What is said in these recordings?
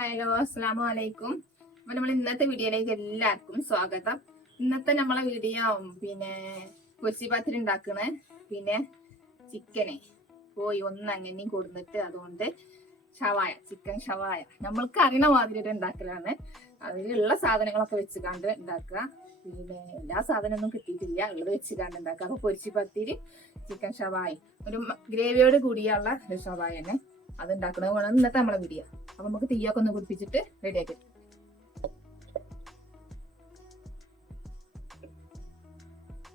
Hello, അസ്സലാമു അലൈക്കും. അപ്പൊ നമ്മൾ ഇന്നത്തെ വീഡിയോയിലേക്ക് എല്ലാവർക്കും സ്വാഗതം. ഇന്നത്തെ നമ്മളെ വീഡിയോ പൊരിച്ചി പത്തിരി ഉണ്ടാക്കണേ, ചിക്കനെ പോയി അങ്ങനെ കൊടുത്തിട്ട് അതുകൊണ്ട് ചിക്കൻ ഷവായ നമ്മൾക്ക് അറിയണ മാതിരി ഉണ്ടാക്കലാണ്. അതിലുള്ള സാധനങ്ങളൊക്കെ വെച്ചുകാണ്ട് ഉണ്ടാക്കുക. എല്ലാ സാധനമൊന്നും കിട്ടിയിട്ടില്ല, ഉള്ളത് വെച്ചുകാണ്ട് ഉണ്ടാക്കുക. അപ്പൊ പൊരിച്ചി പത്തിരി ചിക്കൻ ഷവായ ഒരു ഗ്രേവിയോട് കൂടിയുള്ള ഒരു ഷവായ തന്നെ അത് ഉണ്ടാക്കണത് വേണം ഇന്നത്തെ നമ്മളെ വീഡിയോ. അപ്പൊ നമുക്ക് തീയൊക്കെ ഒന്ന് കുടിപ്പിച്ചിട്ട് റെഡിയാക്കി.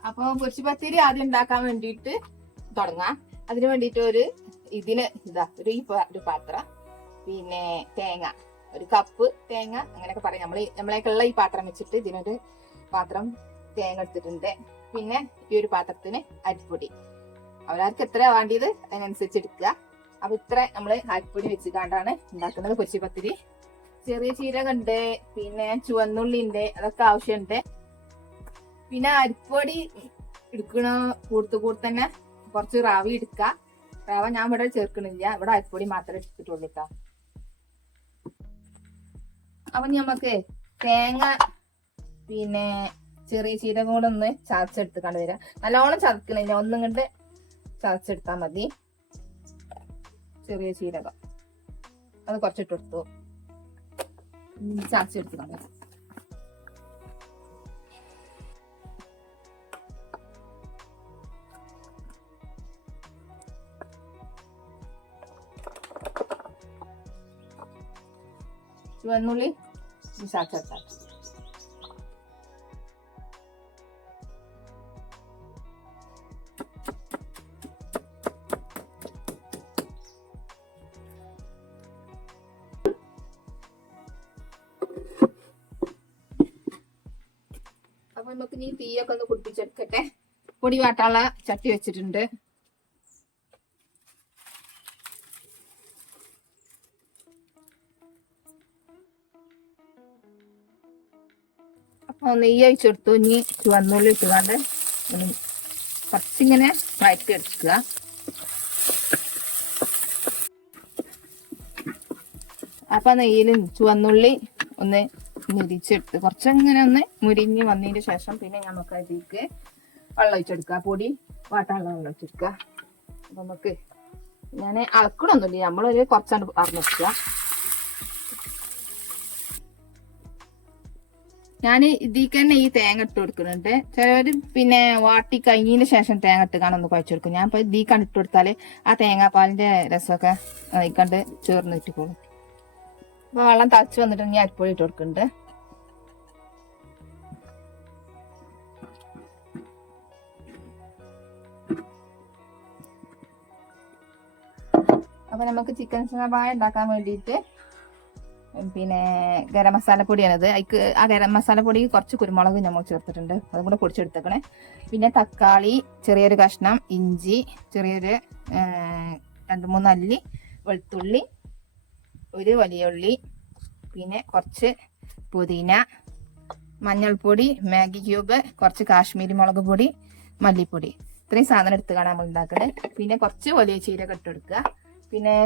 അപ്പൊ പൊരിച്ചി പത്തിരി ആദ്യം ഉണ്ടാക്കാൻ വേണ്ടിയിട്ട് തുടങ്ങാം. അതിന് വേണ്ടിയിട്ട് ഒരു പാത്രം, തേങ്ങ ഒരു കപ്പ് തേങ്ങ, അങ്ങനെയൊക്കെ പറയാം. നമ്മളേക്കുള്ള ഈ പാത്രം വെച്ചിട്ട് ഇതിനൊരു പാത്രം തേങ്ങ എടുത്തിട്ടുണ്ട്. പിന്നെ ഈ ഒരു പാത്രത്തിന് അരിപ്പൊടി അവരാർക്ക് എത്ര വേണ്ടിയത് അതിനനുസരിച്ച് എടുക്കുക. അപ്പൊ ഇത്ര നമ്മള് അരിപ്പൊടി വെച്ചുകൊണ്ടാണ് ഉണ്ടാക്കുന്നത് പൊരിച്ചി പത്തിരി. ചെറിയ ജീരകം ഉണ്ട്, ചുവന്നുള്ളി ഉണ്ട്, അതൊക്കെ ആവശ്യമുണ്ട്. അരിപ്പൊടി എടുക്കണ കൂടെ തന്നെ കുറച്ച് റവ എടുക്കുക. റവ ഞാൻ ഇവിടെ ചേർക്കണില്ല, ഇവിടെ അരിപ്പൊടി മാത്രമേ എടുത്തിട്ടുള്ളൂ കേട്ടോ. അപ്പൊ നമുക്ക് തേങ്ങ ചെറിയ ജീരകം കൂടെ ഒന്ന് ചതച്ചെടുത്ത് വരാം. നല്ലോണം ചതക്കണില്ല, ഒന്നും കൊണ്ട് ചതച്ചെടുത്താൽ മതി. ചെറിയ ജീരകം അത് കുറച്ചിട്ടെടുത്തു ചതച്ചെടുത്ത് കാണാം. ചുവന്നുള്ളി ചതച്ചെടുത്താൽ അപ്പൊ നമുക്ക് ഇനി തീയൊക്കെ ഒന്ന് കുടിപ്പിച്ചെടുക്കട്ടെ. പൊടി വാട്ടാനുള്ള ചട്ടി വെച്ചിട്ടുണ്ട്. അപ്പൊ നെയ്യ് ഒഴിച്ചെടുത്തു. ഇനി ചുവന്നുള്ളി ഇട്ടുകൊണ്ട് കുറച്ചിങ്ങനെ വഴറ്റിയെടുക്കുക. അപ്പൊ നെയ്യിലും ചുവന്നുള്ളി ഒന്ന് മുരിച്ചെടുത്ത് കുറച്ചങ്ങനെ ഒന്ന് മുരിഞ്ഞ് വന്നതിന് ശേഷം നമുക്ക് അതിലേക്ക് വെള്ളം ഒഴിച്ചെടുക്കുക. പൊടി വാട്ടാനുള്ള വെള്ളം ഒഴിച്ചെടുക്കുക. അപ്പൊ നമുക്ക് ഞാൻ അളക്കണമൊന്നുമില്ല, നമ്മളൊരു കുറച്ചാണ്ട് അറിഞ്ഞെടുക്കുക. ഞാൻ ഇതിലേക്ക് തന്നെ ഈ തേങ്ങ ഇട്ട് കൊടുക്കുന്നുണ്ട്. ചിലവര് വാട്ടി കഴിഞ്ഞതിന് ശേഷം തേങ്ങ ഇട്ട് കാണൊന്ന് കുഴച്ചെടുക്കും. ഞാൻ ഇപ്പൊ ഇതിലേക്കാണ്ട് ഇട്ട് കൊടുത്താല് ആ തേങ്ങാപ്പാലിന്റെ രസമൊക്കെ അതിക്കണ്ട് ചേർന്ന് ഇട്ടിക്കോളും. അപ്പൊ വെള്ളം തളിച്ച് വന്നിട്ട് ഞാൻ അരിപ്പൊടി ഇട്ട് കൊടുക്കുന്നുണ്ട്. അപ്പൊ നമുക്ക് ചിക്കൻ ഷവായ ഉണ്ടാക്കാൻ വേണ്ടിയിട്ട് ഗരം മസാലപ്പൊടിയാണിത്. ആ ഗരം മസാലപ്പൊടി കുറച്ച് കുരുമുളക് നമ്മൾ ചേർത്തിട്ടുണ്ട്, അതും കൂടെ പൊടിച്ചെടുത്തേക്കണേ. തക്കാളി ചെറിയൊരു കഷ്ണം, ഇഞ്ചി ചെറിയൊരു 2-3 അല്ലി, വെളുത്തുള്ളി ഒരു വലിയ ഉള്ളി, കുറച്ച് പുതിന, മഞ്ഞൾപ്പൊടി, മാഗി ക്യൂബ്, കുറച്ച് കാശ്മീരി മുളക് പൊടി, മല്ലിപ്പൊടി, ഇത്രയും സാധനം എടുത്തുകാണ് നമ്മൾ ഉണ്ടാക്കുന്നത്. കുറച്ച് വലിയ ചീരക ഇട്ട് കൊടുക്കുക.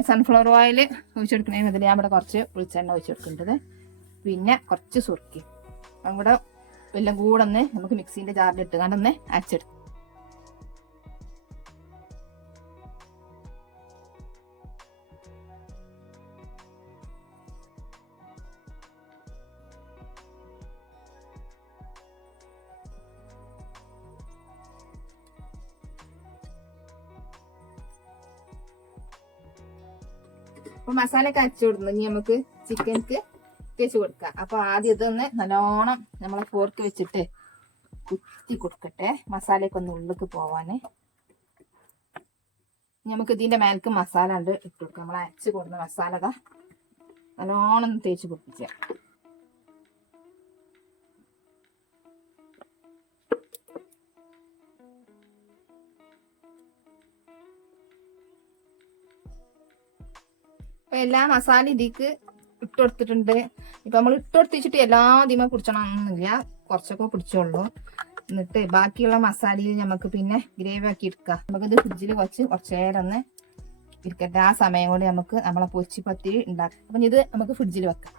സൺഫ്ലവർ ഓയിൽ ഒഴിച്ചെടുക്കണതിന് അതിൽ ഞാൻ ഇവിടെ കുറച്ച് വെളിച്ചെണ്ണ ഒഴിച്ചെടുക്കേണ്ടത്. കുറച്ച് സുർക്കി നമ്മുടെ എല്ലാം കൂടെ ഒന്ന് നമുക്ക് മിക്സിന്റെ ജാറിൽ ഇട്ടുകാണ്ടൊന്ന് അരച്ചെടുക്കും. അപ്പൊ മസാല ഒക്കെ അരച്ചു കൊടുക്കുന്നു. ഇനി നമുക്ക് ചിക്കൻക്ക് തേച്ച് കൊടുക്കാം. അപ്പൊ ആദ്യം ഇതൊന്ന് നല്ലോണം നമ്മളെ ഫോർക്ക് വെച്ചിട്ട് കുത്തി കൊടുക്കട്ടെ, മസാലയൊക്കെ ഒന്ന് ഉള്ളിലേക്ക് പോവാന്. നമുക്ക് ഇതിന്റെ മേൽക്ക് മസാല ഉണ്ട് ഇട്ട് കൊടുക്കാം. നമ്മൾ അരച്ച് കൊടുക്കുന്ന മസാല നല്ലോണം തേച്ച് കൊടുപ്പിച്ച. അപ്പൊ എല്ലാ മസാല ഇതിക്ക് ഇട്ട് കൊടുത്തിട്ടുണ്ട്. ഇപ്പൊ നമ്മൾ ഇട്ട് കൊടുത്തിട്ട് എല്ലാ ഇതിമ പിടിച്ചണമെന്നില്ല, കുറച്ചൊക്കെ പിടിച്ചോളൂ. എന്നിട്ട് ബാക്കിയുള്ള മസാലയിൽ നമുക്ക് ഗ്രേവി ആക്കി എടുക്കാം. നമുക്കിത് ഫ്രിഡ്ജിൽ കുറച്ച് നേരം ഒന്ന് ഇരിക്കട്ടെ. ആ സമയം കൊണ്ട് നമുക്ക് നമ്മളെ പൊച്ചിപ്പത്തിരി ഉണ്ടാക്കാം. അപ്പം ഇത് നമുക്ക് ഫ്രിഡ്ജിൽ വെക്കാം.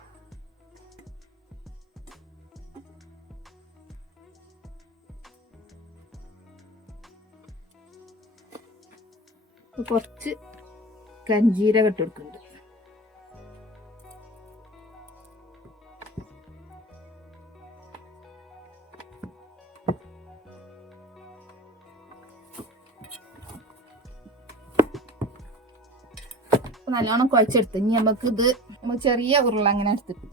കുറച്ച് കരിഞ്ജീരകം ഇട്ട് കൊടുക്കുന്നുണ്ട്. നല്ലോണം കുഴച്ചെടുത്ത് ഇനി നമുക്ക് ചെറിയ ഉരുള അങ്ങനെ എടുത്തിട്ട്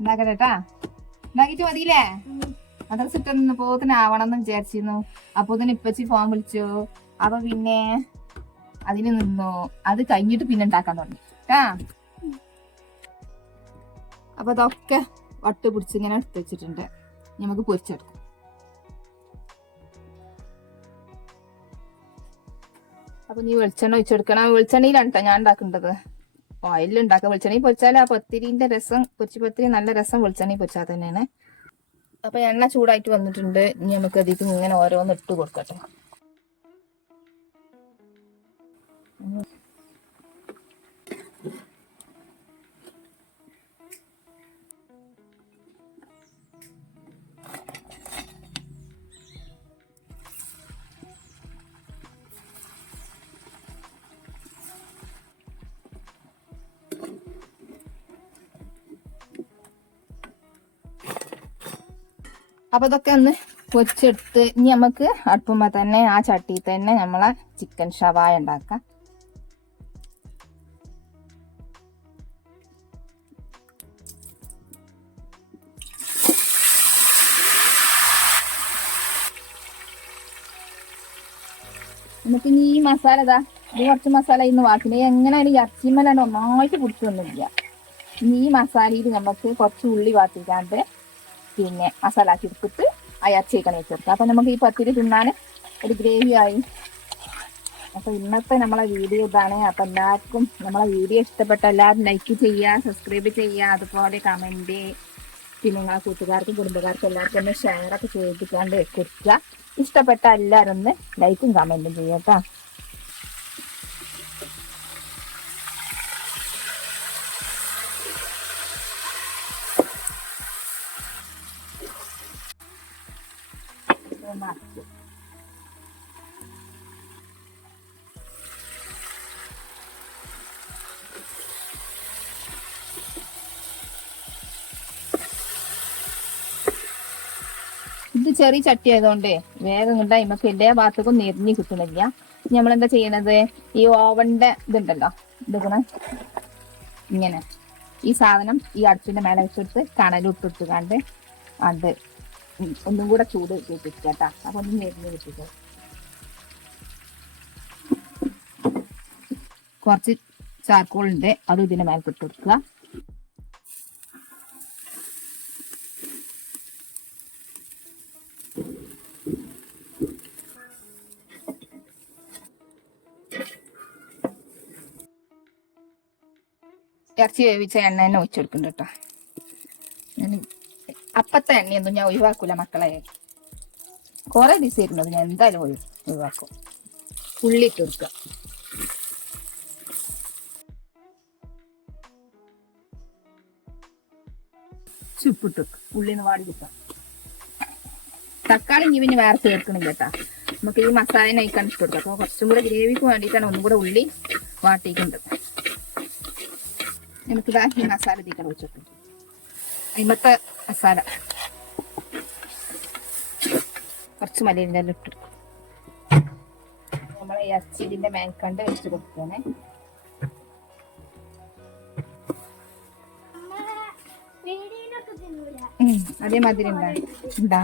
ഉണ്ടാക്കട്ടെട്ടാ. ഉണ്ടാക്കിട്ട് മതിയില്ലേ? മദ്രസ ഇട്ടൊന്ന് പോത്തിന് ആവണമെന്ന് വിചാരിച്ചിരുന്നു. അപ്പൊ തന്നെ ഇപ്പച്ചി ഫോൺ വിളിച്ചു. അപ്പൊ പിന്നെ അതിന് നിന്നു. അത് കഴിഞ്ഞിട്ട് പിന്നെ ഉണ്ടാക്കാൻ തുടങ്ങി കേട്ടാ. അപ്പൊ അതൊക്കെ വട്ട് പിടിച്ച് ഇങ്ങനെ എടുത്ത് വെച്ചിട്ടുണ്ട്. നമുക്ക് പൊരിച്ചെടുക്കാം. അപ്പൊ നീ വെളിച്ചെണ്ണ ഒഴിച്ചെടുക്കണം. വെളിച്ചെണ്ണയിലാണ് കേട്ടോ ഞാൻ ഉണ്ടാക്കേണ്ടത്. ഓയിലിൽ ഉണ്ടാക്കാം. വെളിച്ചെണ്ണയിൽ പൊരിച്ചാൽ ആ പത്തിരിന്റെ രസം, പൊരിപ്പത്തിരി നല്ല രസം വെളിച്ചെണ്ണയിൽ പൊരിച്ചാൽ തന്നെയാണ്. അപ്പൊ എണ്ണ ചൂടായിട്ട് വന്നിട്ടുണ്ട്. ഇനി നമുക്ക് അതിലേക്ക് ഇങ്ങനെ ഓരോന്ന് ഇട്ട് കൊടുക്കട്ടെ. അപ്പൊ ഇതൊക്കെ ഒന്ന് പൊരിച്ചെടുത്ത് ഇനി നമുക്ക് അടുപ്പുമ്പോ തന്നെ ആ ചട്ടിയിൽ തന്നെ നമ്മളെ ചിക്കൻ ഷവായ ഉണ്ടാക്കാം. നമുക്ക് ഇനി ഈ മസാല ഇത് കുറച്ച് മസാല ഇന്ന് വാക്കിനെ എങ്ങനെയാണ് ഇറച്ചിമലാണ് ഒന്നായിട്ട് പിടിച്ചൊന്നുമില്ല. ഇനി ഈ മസാലയിൽ നമുക്ക് കുറച്ച് ഉള്ളി വാട്ടിക്കാണ്ട് പിന്നെ മസാല ആക്കി എടുത്തിട്ട് ആ ഇറച്ചിക്കണി വെച്ചെടുക്കാം. അപ്പൊ നമുക്ക് ഈ പത്തിരി തിന്നാൻ ഒരു ഗ്രേവി ആയി. അപ്പൊ ഇന്നത്തെ നമ്മളെ വീഡിയോ ഇതാണ്. അപ്പൊ എല്ലാവർക്കും നമ്മളെ വീഡിയോ ഇഷ്ടപ്പെട്ട എല്ലാവരും ലൈക്ക് ചെയ്യുക, സബ്സ്ക്രൈബ് ചെയ്യുക, അതുപോലെ കമന്റ്, പിന്നെ നിങ്ങളെ കൂട്ടുകാർക്കും കുടുംബക്കാർക്കും എല്ലാവർക്കും ഒന്ന് ഷെയറൊക്കെ ചെയ്തിട്ടാണ്ട് കൊടുക്കുക. ഇഷ്ടപ്പെട്ട എല്ലാവരും ഒന്ന് ലൈക്കും കമന്റും ചെയ്യട്ടോ. ഇത് ചെറിയ ചട്ടി ആയതുകൊണ്ടേ വേഗം കണ്ടാ നമുക്ക് എല്ലാ ഭാഗത്തേക്കും നെരിഞ്ഞ് കിട്ടുന്നില്ല. നമ്മളെന്താ ചെയ്യണത്, ഈ ഓവന്റെ ഇതുണ്ടല്ലോ, ഇതുകൂടെ ഇങ്ങനെ ഈ സാധനം ഈ അടുപ്പിന്റെ മേലെ വെച്ചെടുത്ത് കണലിട്ടിട്ടുകാണ്ട് അത് ഒന്നും കൂടെ ചൂട് കൂട്ടിട്ടാ. അപ്പൊ ഒന്നും നെരിഞ്ഞ് കിട്ടിട്ട് കുറച്ച് ചാർക്കോളുണ്ട്, അത് ഇതിന്റെ മേലെ ഇട്ട് കൊടുക്കുക. ഇറച്ചി വേവിച്ച എണ്ണ തന്നെ ഒഴിച്ചു കൊടുക്കുന്നുണ്ട് കേട്ടോ. ഞാൻ അപ്പത്തെ എണ്ണയൊന്നും ഞാൻ ഒഴിവാക്കൂല മക്കളെ. കുറെ ദിവസം ഇരുന്നത് ഞാൻ എന്തായാലും ഒഴിവാക്കും. ഉള്ളി ഇട്ട് കൊടുക്കുക. ചുപ്പിട്ട് ഉള്ളിന്ന് വാടി കിട്ടാം. തക്കാളി ഇനി പിന്നെ വേറെ ചേർക്കണില്ല കേട്ടാ. നമുക്ക് ഈ മസാല നയിക്കാൻ ഇട്ട് കൊടുക്കാം. അപ്പൊ കുറച്ചും കൂടെ ഗ്രേവിക്ക് വേണ്ടിയിട്ടാണ് ഒന്നും കൂടെ ഉള്ളി വാട്ടിയിട്ടുണ്ട്. നമുക്ക് ഈ മസാല തീക്കാൻ വെച്ചിട്ട് അയിമത്തെ മസാല കുറച്ച് മല്ലിയില ഇട്ട് നമ്മളെ ഇറച്ചിന്റെ മേൽക്കണ്ട് വെച്ച് കൊടുക്കണേ. അതേമാതിരി ഉണ്ടാ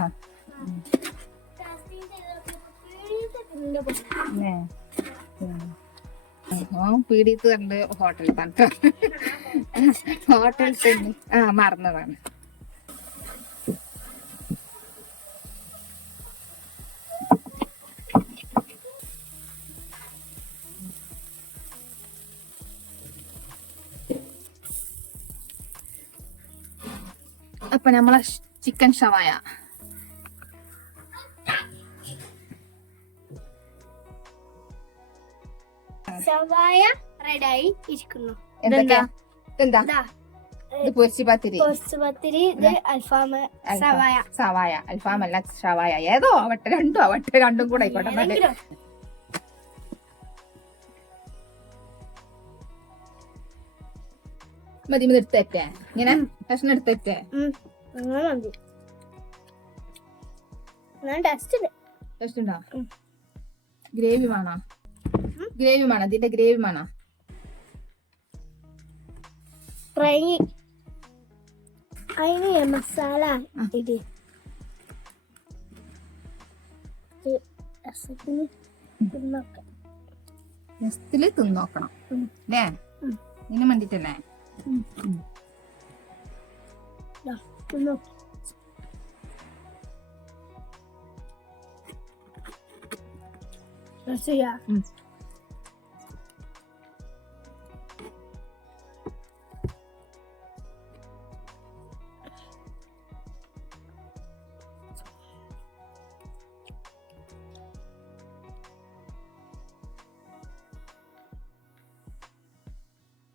പീടിയത്ത് കണ്ട് ഹോട്ടലിൽ തണുത്ത ഹോട്ടലിൽ തന്നെ മറന്നതാണ്. അപ്പൊ നമ്മളെ ചിക്കൻ ഷവായ റെഡായി ഇരിക്കുന്നു. എന്താ ഇത് പൊരിച്ചു പത്തിരി, സവായ, അൽഫാമല്ല ഷവായ, ഏതോ ആവട്ടെ, രണ്ടും കൂടെ ആയിക്കോട്ടെ. മതി എടുത്തേറ്റേ, ഇങ്ങനെ കഷ്ണം എടുത്തേറ്റേ. ടേസ്റ്റ് ഉണ്ടോ? ഗ്രേവി വേണോ? ഇതിന്റെ ഗ്രേവി വേണോ? മസാല തിന്നോക്കണം അല്ലേ? ഇതിന് വേണ്ടിട്ടല്ലേ?